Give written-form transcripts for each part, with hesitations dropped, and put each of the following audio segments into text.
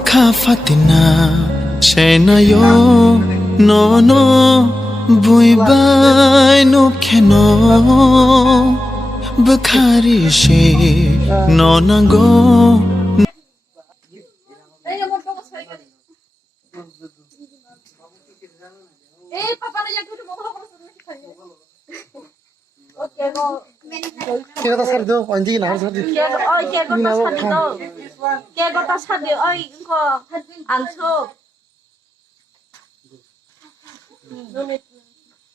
baka fatina chena yo no no bui bai no keno bukhari she no nango Kaya ta sar do anji na sar di. Oi, kaya ko ta sadi do. Kaya ko ta sadi, oi, ko angso.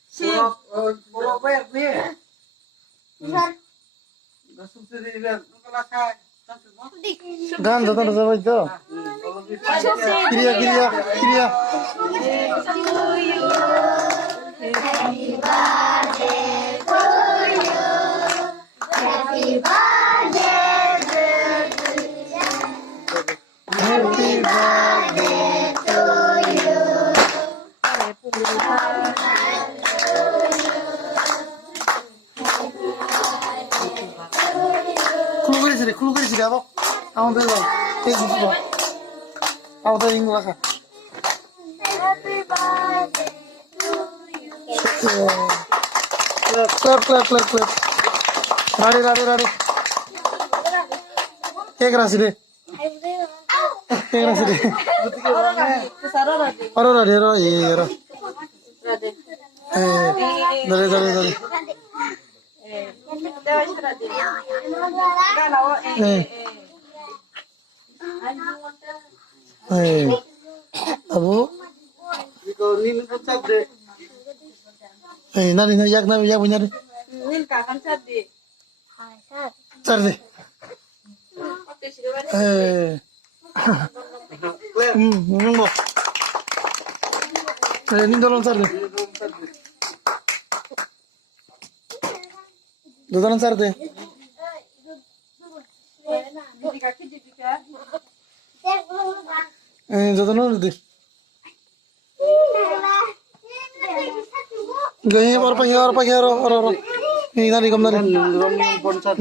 Si. Dan do tan sabaj do. Kiriya kiriya kiriya. Happy birthday to you. Kulu kiri sini apa? Amu bela. Eh gitu apa? Amu tadi ingin laka. Happy birthday to you. Clap. Rade. Cake rasi deh. Cake rasi deh. Oro iya. Dari. Abu. Nari yak punya deh. Cari deh. Nunggu. Ini dorong cari deh. Dorong cari deh. Dorong deh. Gaya orang pakai. Ini nari kamu nari.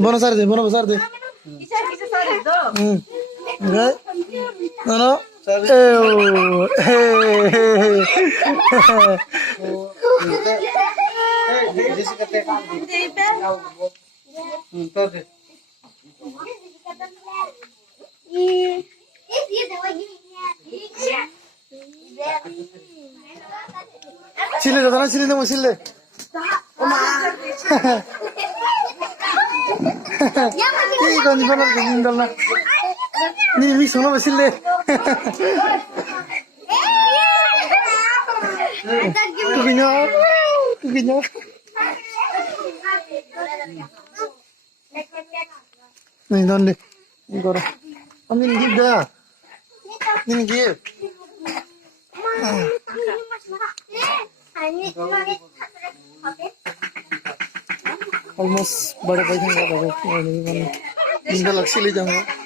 Bono besar deh. Enggak. Nono. Sile dong sile. Ini kan di mana tinggal na? Ini semua masih le. Kukinya. Nih don deh. Ini kora. Amin gida. Ini gida. Almost बड़े पैसे का था वो नींद लग सी ले जाऊंगा